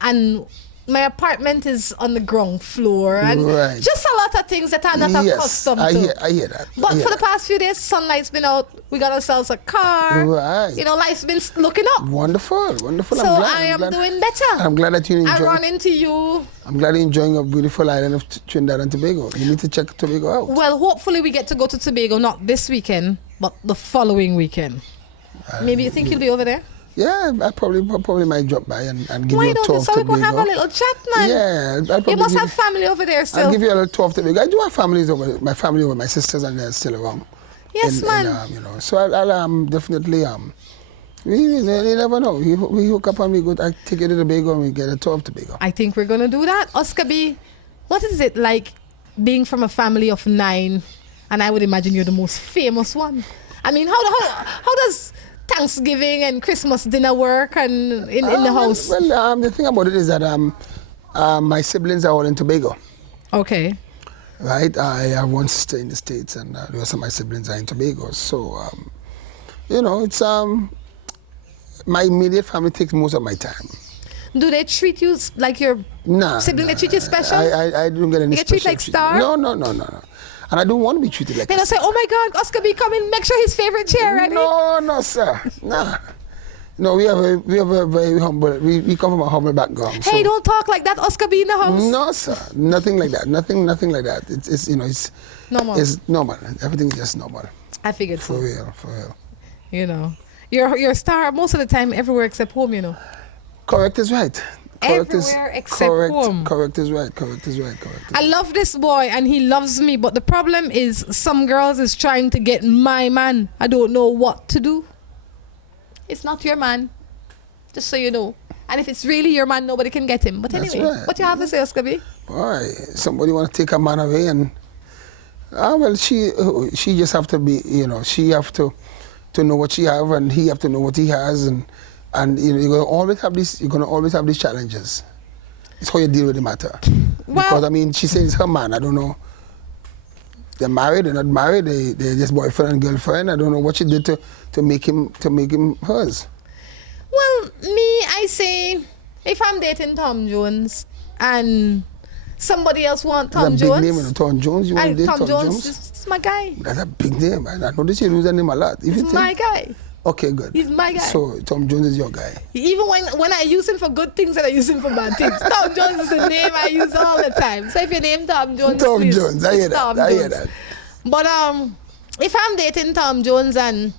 And my apartment is on the ground floor, and right. just a lot of things that I'm not accustomed to. I hear that. But for the past few days, sunlight's been out. We got ourselves a car. Right. You know, life's been looking up. Wonderful. So I'm glad, I am doing better. I'm glad that you enjoy. I run into you. I'm glad you're enjoying a beautiful island of Trinidad and Tobago. You need to check Tobago out. Well, hopefully we get to go to Tobago, not this weekend, but the following weekend. Maybe you think you'll be over there? Yeah, I probably might drop by and give Why you a tour don't you? of So we Tobago. can have a little chat, man. Yeah, you must have family over there still. I'll give you a little tour of Tobago. I do have families over, my family over, my sisters, and they're still around. Yes, man. You know, so I'll definitely you never know. We hook up and we go. I take you to Tobago and we get a tour of Tobago. I think we're gonna do that. Oscar B, what is it like being from a family of 9, and I would imagine you're the most famous one? I mean, how does Thanksgiving and Christmas dinner work and in the house? Well, the thing about it is that my siblings are all in Tobago. Okay. right? I have one sister in the States, and the rest of my siblings are in Tobago. So, you know, it's my immediate family takes most of my time. Do they treat you like your sibling? They treat you special? I don't get any you special treat like star? No. And I don't want to be treated like They don't say, oh my God, Oscar B, come in, make sure his favorite chair ready. No, sir. Nah. No, we have a very humble, we come from a humble background. Hey, don't talk like that, Oscar B in the house. No, sir. Nothing like that. Nothing like that. It's you know, it's normal. It's normal. Everything is just normal. I figured so. For real. You know. You're a star most of the time everywhere except home, you know. Correct is right. Everywhere except home. Correct is right. I love this boy and he loves me, but the problem is some girls is trying to get my man. I don't know what to do. It's not your man, just so you know. And if it's really your man, nobody can get him. But anyway, what you have to say, Oscar B? Boy, somebody want to take a man away and well, she just have to be, you know, she have to know what she have and he have to know what he has, and you know, you're gonna always have these challenges. It's how you deal with the matter. Well, because I mean, she says it's her man. I don't know. They're married. They're not married. They're just boyfriend and girlfriend. I don't know what she did to make him hers. Well, me, I say, if I'm dating Tom Jones and somebody else want Tom Jones. That's a big name, you know, Tom Jones. You want to date Tom Jones? It's my guy. That's a big name. I notice you lose that name a lot. He's my guy. Okay, good. He's my guy. So Tom Jones is your guy. Even when I use him for good things and I use him for bad things. Tom Jones is the name I use all the time. So if your name Tom Jones, please, Jones, I hear that. But if I'm dating Tom Jones and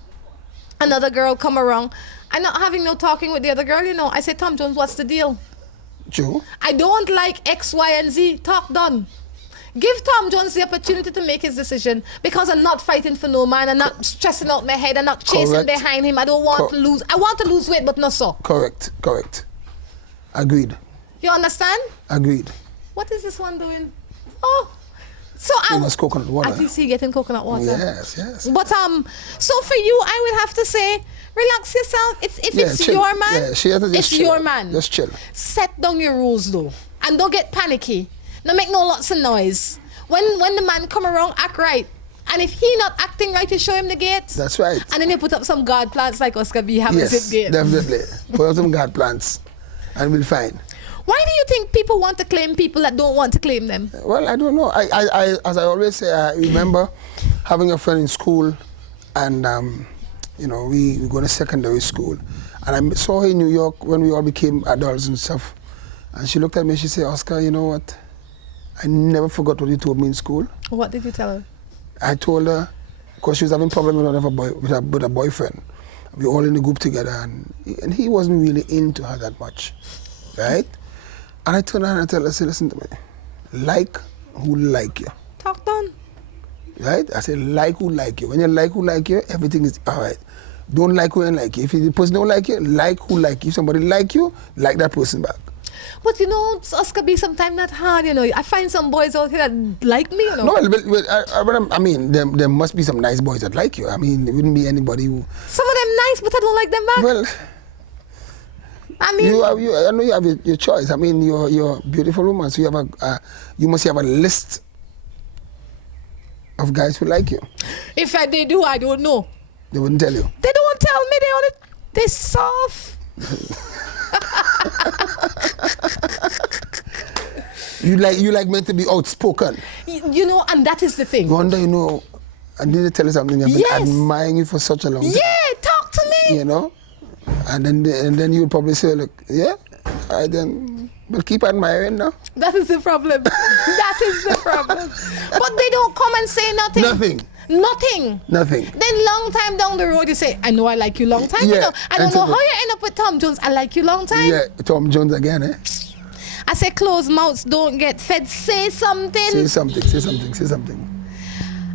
another girl come around, I'm not having no talking with the other girl, you know. I say, Tom Jones, what's the deal? True. I don't like X, Y, and Z. Talk done. Give Tom Jones the opportunity to make his decision, because I'm not fighting for no man. I'm not stressing out my head. I'm not chasing behind him. I don't want to lose. I want to lose weight, but not so. Correct. Agreed. You understand? Agreed. What is this one doing? Oh, so coconut water. At least he getting coconut water. Yes. But so for you, I would have to say, relax yourself. If it's chill. your man, it's your man. Just chill. Set down your rules though, and don't get panicky. Don't make no lots of noise. When the man come around, act right. And if he not acting right, you show him the gate. That's right. And then you put up some guard plants like Oscar B. Have a zip gate. Definitely. Put up some guard plants, and we'll fine. Why do you think people want to claim people that don't want to claim them? Well, I don't know. I as I always say, I remember having a friend in school, and you know, we go to secondary school, and I saw her in New York when we all became adults and stuff. And she looked at me and she said, Oscar, you know what? I never forgot what you told me in school. What did you tell her? I told her, because she was having problems with a boyfriend. We were all in the group together, and he wasn't really into her that much, right? And I turned around and I told her, I said, listen to me. Like who like you. Talk done. Right? I said, like who like you. When you like who like you, everything is all right. Don't like who don't like you. If the person don't like you, like who like you. If somebody like you, like that person back. But you know, Oscar B, sometimes not hard, you know. I find some boys out here that like me, you know. No, but I mean, there must be some nice boys that like you. I mean, there wouldn't be anybody who... Some of them nice, but I don't like them back. Well, I mean... I know you have your choice. I mean, you're a beautiful woman, so you must have a list of guys who like you. If they do, I don't know. They wouldn't tell you. They don't tell me, they soft. You like meant to be outspoken. You know, and that is the thing. Rhonda, you know, I need to tell you something. I've been admiring you for such a long time. Yeah, talk to me. You know, and then you'll probably say, look, yeah, we'll keep admiring now. That is the problem. That is the problem. But they don't come and say nothing. Nothing. Then long time down the road, you say, I know I like you long time. Yeah. You know, I don't know how you end up with Tom Jones. I like you long time. Yeah, Tom Jones again, eh? I say closed mouths don't get fed. Say something. Say something.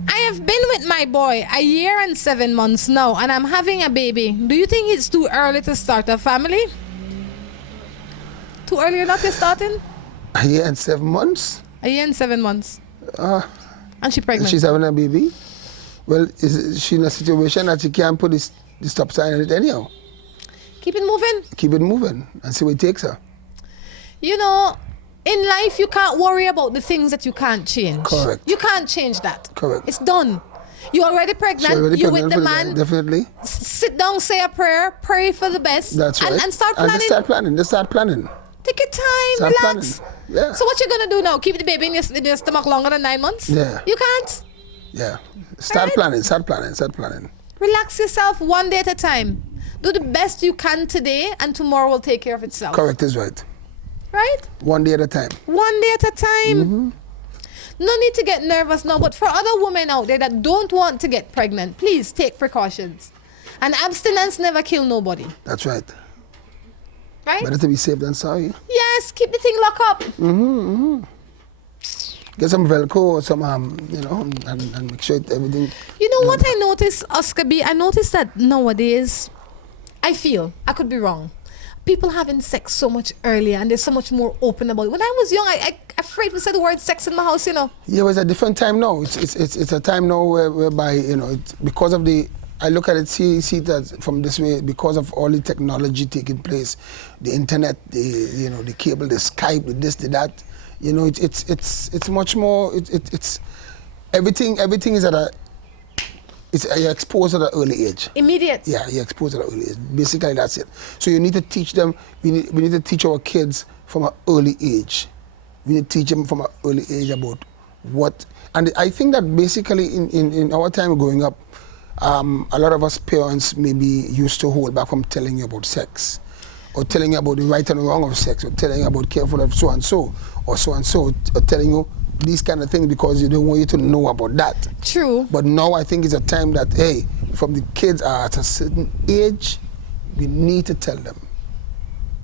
I have been with my boy 1 year and 7 months now, and I'm having a baby. Do you think it's too early to start a family? Too early enough you're starting? 1 year and 7 months? 1 year and 7 months. And she's pregnant. She's having a baby? Well, is she in a situation that she can't put the stop sign on it anyhow? Keep it moving. Keep it moving and see where it takes her. You know, In life, you can't worry about the things that you can't change. Correct. You can't change that. Correct. It's done. You're already pregnant. You with the man. Definitely. Sit down, say a prayer, pray for the best. That's right. And start planning. And just start planning. Take your time, start relax. Planning. Yeah. So what you gonna do now? Keep the baby in your stomach longer than 9 months? Yeah. You can't. Yeah. Start planning. Relax yourself one day at a time. Do the best you can today, and tomorrow will take care of itself. Correct is right. Right? One day at a time. One day at a time. No need to get nervous now, but for other women out there that don't want to get pregnant, please take precautions. And abstinence never kill nobody. That's right. Right? Better to be safe than sorry. Yes, keep the thing locked up. Get some Velcro or some, and make sure everything. You know what I noticed, Oscar B? I noticed that nowadays, I could be wrong, people having sex so much earlier and they're so much more open about it. When I was young, I afraid to say the word sex in my house, Yeah, it's a different time now. It's a time now whereby, because of the, I look at it, see that from this way, because of all the technology taking place, the internet, the cable, the Skype, the this, the that, it's much more, it's everything is at you're exposed at an early age. Immediate. Yeah, you're exposed at an early age. Basically, that's it. So you need to teach them, we need to teach our kids from an early age. We need to teach them from an early age about what, and I think that basically in our time growing up, a lot of us parents maybe used to hold back from telling you about sex, or telling you about the right and wrong of sex, or telling you about careful of so and so, or telling you these kind of things because they don't want you to know about that. True. But now I think it's a time that, hey, from the kids are at a certain age, we need to tell them.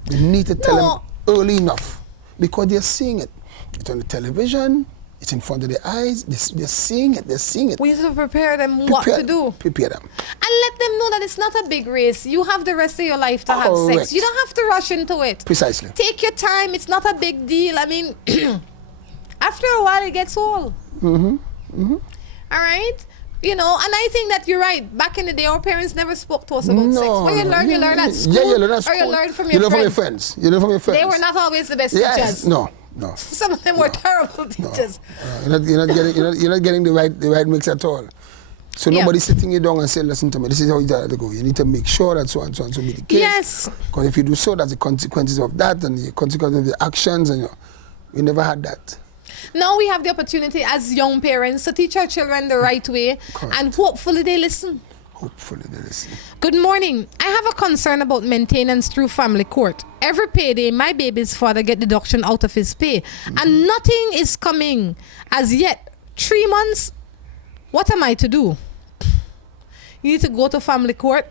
We need to tell them early enough because they're seeing it. It's on the television, it's in front of their eyes, they're seeing it, We need to prepare them what to do. Prepare them. And let them know that it's not a big race. You have the rest of your life to have sex. You don't have to rush into it. Precisely. Take your time, it's not a big deal. I mean, after a while it gets old. All right? And I think that you're right. Back in the day, our parents never spoke to us about sex. When you learn at school. Yeah, you learn at school. Or you learn from your friends. You learn from your friends. They were not always the best teachers. No. Some of them were terrible teachers. You're not getting the right mix at all. So nobody's sitting you down and saying, listen to me, this is how you have to go. You need to make sure that so and so be the case. Yes. Because if you do so, that's the consequences of that and the consequences of the actions. And we never had that. Now we have the opportunity as young parents to teach our children the right way. Correct. And hopefully they listen. Good morning. I have a concern about maintenance through family court. Every payday, my baby's father get deduction out of his pay. And nothing is coming as yet. 3 months, what am I to do? You need to go to family court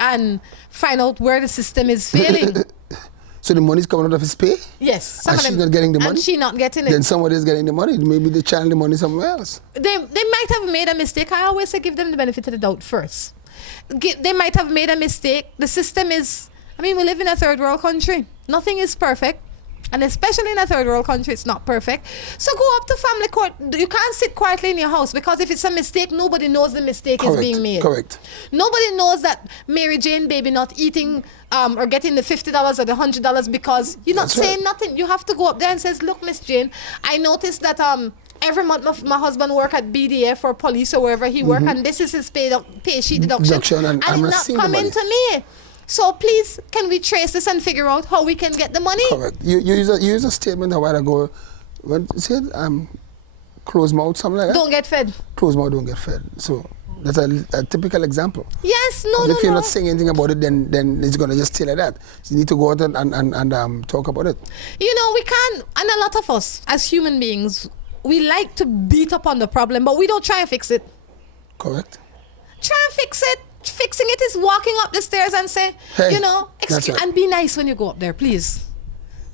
and find out where the system is failing. So the money's coming out of his pay? Yes. And she's not getting the money? And she's not getting it. Then somebody is getting the money. Maybe they channel the money somewhere else. They might have made a mistake. I always say give them the benefit of the doubt first. They might have made a mistake. The system is, we live in a third world country. Nothing is perfect. And especially in a third world country, it's not perfect. So go up to family court. You can't sit quietly in your house because if it's a mistake, nobody knows the mistake is being made. Correct. Nobody knows that Mary Jane baby not eating or getting the $50 or the $100 because you're not saying nothing. You have to go up there and says, look, Miss Jane, I noticed that every month my husband work at BDF or police or wherever he work, and this is his pay sheet deduction and it's not coming to me. So please, can we trace this and figure out how we can get the money? Correct. You use a statement a while ago. When you said close mouth, something like that. Don't get fed. Close mouth, don't get fed. So that's a typical example. Yes, if you're not saying anything about it, then it's gonna just stay like that. So you need to go out and talk about it. We can't, and a lot of us as human beings, we like to beat up on the problem, but we don't try and fix it. Correct. Try and fix it. Fixing it is walking up the stairs and say, hey, and be nice when you go up there, please.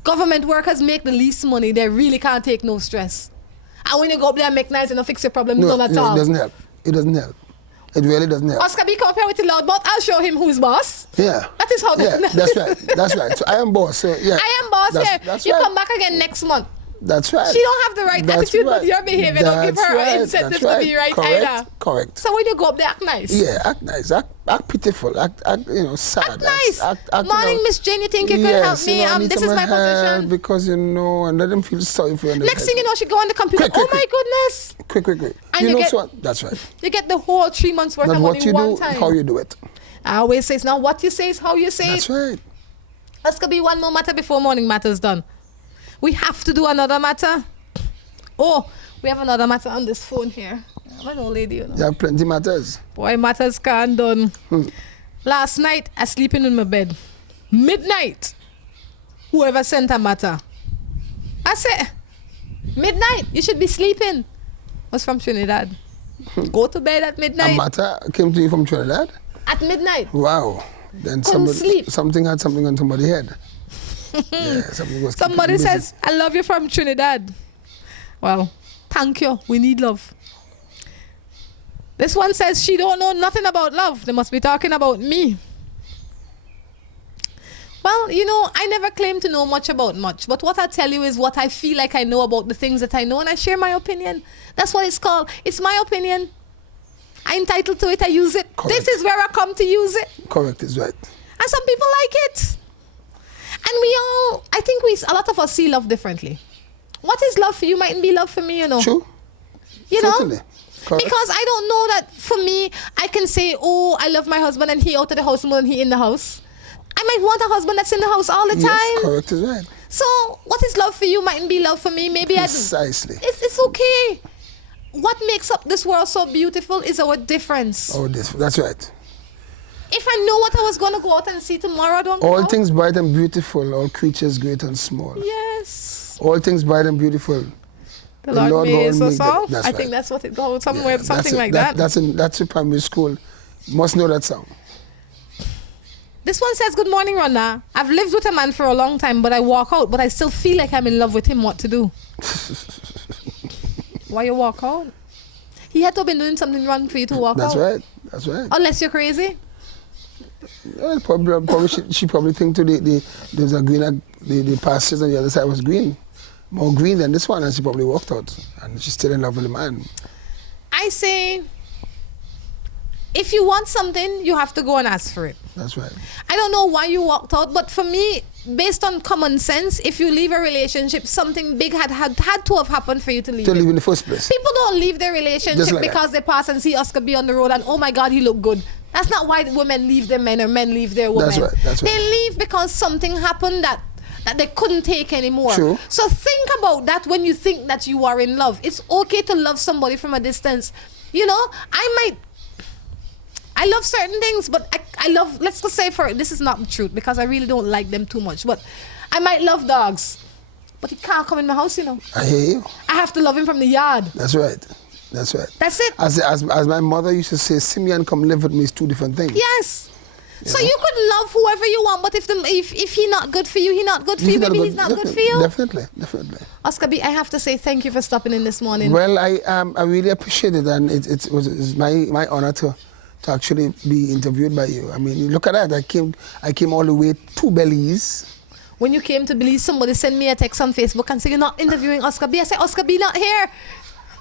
Government workers make the least money. They really can't take no stress. And when you go up there and make nice and not fix your problem, none at all. It doesn't help. It doesn't help. It really doesn't help. Oscar B, come up here with the loud mouth. I'll show him who's boss. Yeah. That is how. Yeah, that's right. That's right. So I am boss. So yeah. I am boss. That's You right. come back again next month. That's right. She don't have the right That's attitude, right. but your behavior don't give her That's incentive right. to be right Correct. either. Correct. So when you go up there, act nice. Yeah, act nice, act pitiful, act sad. Act nice. Act, Morning, Miss Jane, you think you can help me? I need This is some my help position. because and let them feel sorry for you. Next thing you know, she go on the computer. Quick. My goodness. Quick. And you get, that's right. You get the whole 3 months worth Not of what money you one do, time. how you do it. I always say it's not what you say, it's how you say That's it. right. That's going to be one more matter before morning matter's done. We have to do another matter. Oh, we have another matter on this phone here. I'm an old lady, you know. You have plenty matters. Boy, matters can't done. Last night, I sleeping in my bed. Midnight. Whoever sent a matter. I said, midnight, you should be sleeping. Was from Trinidad. Go to bed at midnight. A matter came to you from Trinidad? At midnight. Wow. Then sleep. something had something on somebody's head. Yeah, Somebody says, I love you from Trinidad. Well, thank you. We need love. This one says she don't know nothing about love. They must be talking about me. Well, you know, I never claim to know much about much. But what I tell you is what I feel like I know about the things that I know. And I share my opinion. That's what it's called. It's my opinion. I'm entitled to it. I use it. Correct. This is where I come to use it. Correct is right. And some people like it. And I think a lot of us see love differently. What is love for you mightn't be love for me, you know. True. You know? Certainly. Correct. Because I don't know that for me, I can say, oh, I love my husband and he out of the house more than he in the house. I might want a husband that's in the house all the time. Yes, correct is right. So what is love for you mightn't be love for me. Maybe Precisely. It's okay. What makes up this world so beautiful is our difference. That's right. If I know what I was going to go out and see tomorrow, I don't All know. things bright and beautiful, all creatures great and small. Yes. All things bright and beautiful. The Lord made us all. That's I right. think that's what it goes somewhere, Yeah, something like that. That's in primary school. You must know that song. This one says, good morning, Rhonda. I've lived with a man for a long time, but I walk out, but I still feel like I'm in love with him. What to do? Why you walk out? He had to have been doing something wrong for you to walk out. That's right. Unless you're crazy. Well, probably she probably think there's a green, the pastures on the other side was green. More green than this one, and she probably walked out. And she's still in love with the man. I say, if you want something, you have to go and ask for it. That's right. I don't know why you walked out, but for me, based on common sense, if you leave a relationship, something big had to have happened for you to leave To it. leave in the first place. People don't leave their relationship Like because they pass and see Oscar B on the road and, oh my God, he looked good. That's not why women leave their men or men leave their women. That's right. They leave because something happened that they couldn't take anymore. True. So think about that when you think that you are in love. It's okay to love somebody from a distance. You know, I love certain things, but I love, let's just say this is not the truth because I really don't like them too much, but I might love dogs, but he can't come in my house, you know. I hear you. I have to love him from the yard. That's right. That's right. That's it. As my mother used to say, Simeon come live with me is two different things. Yes. So you could love whoever you want, but if he not good for you, he not good for you, maybe he's not good for you. Definitely. Oscar B, I have to say thank you for stopping in this morning. Well, I really appreciate it, and it's my honor to actually be interviewed by you. I mean, look at that. I came all the way to Belize. When you came to Belize, somebody sent me a text on Facebook and said, you're not interviewing Oscar B. I said, Oscar B not here.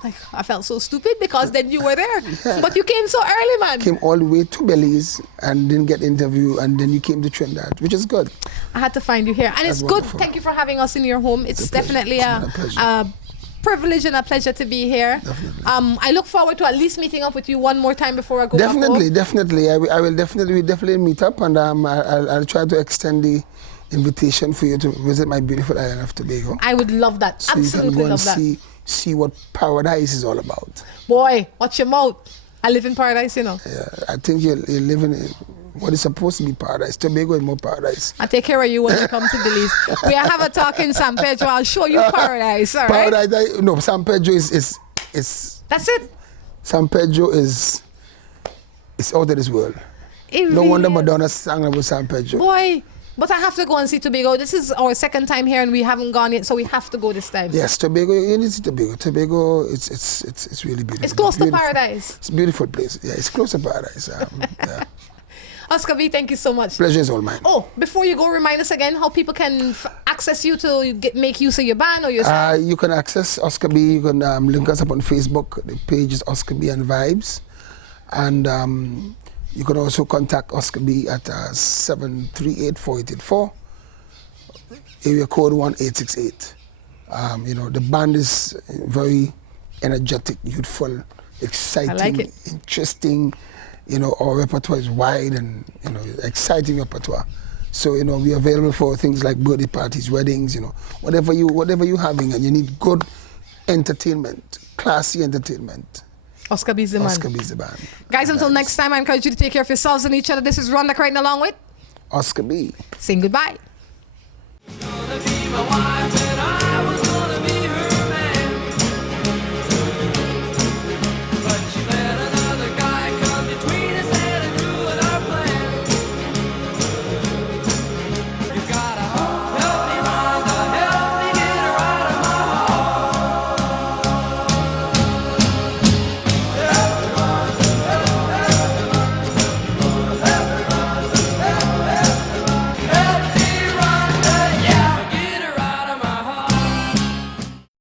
Like, I felt so stupid because then you were there. Yeah. But you came so early, man. Came all the way to Belize and didn't get interviewed, and then you came to Trinidad, which is good. I had to find you here. And That's it's good. wonderful. Thank you for having us in your home. It's definitely a privilege and a pleasure to be here. Definitely. I look forward to at least meeting up with you one more time before I go Definitely. back I will definitely meet up, and I'll try to extend the invitation for you to visit my beautiful island of Tobago. I would love that. So Absolutely you can go love and that. see what paradise is all about. Boy, watch your mouth. I live in paradise, you know. Yeah, I think you're living in what is supposed to be paradise. Tobago is more paradise. I'll take care of you when you come to Belize. We have a talk in San Pedro. I'll show you paradise, all right? Paradise, no, San Pedro is That's it. San Pedro is out of this world. No wonder Madonna sang about San Pedro. Boy, but I have to go and see Tobago. This is our second time here and we haven't gone yet, so we have to go this time. Yes, Tobago, you need to see Tobago. Tobago, it's really beautiful. It's close to paradise. It's a beautiful place. Yeah, it's close to paradise. Yeah. Oscar B, thank you so much. Pleasure is all mine. Oh, before you go, remind us again how people can access you to make use of your band or your You can access Oscar B. You can link us up on Facebook. The page is Oscar B and Vibes. And you can also contact Oscar B at 738-4884, area code 1868. The band is very energetic, youthful, exciting, interesting. Our repertoire is wide and, exciting repertoire. So, we're available for things like birthday parties, weddings, whatever you're having and you need good entertainment, classy entertainment. Oscar B is the man. Oscar B is the band. Guys, until next time, I encourage you to take care of yourselves and each other. This is Rhonda Crichton along with Oscar B. Saying goodbye.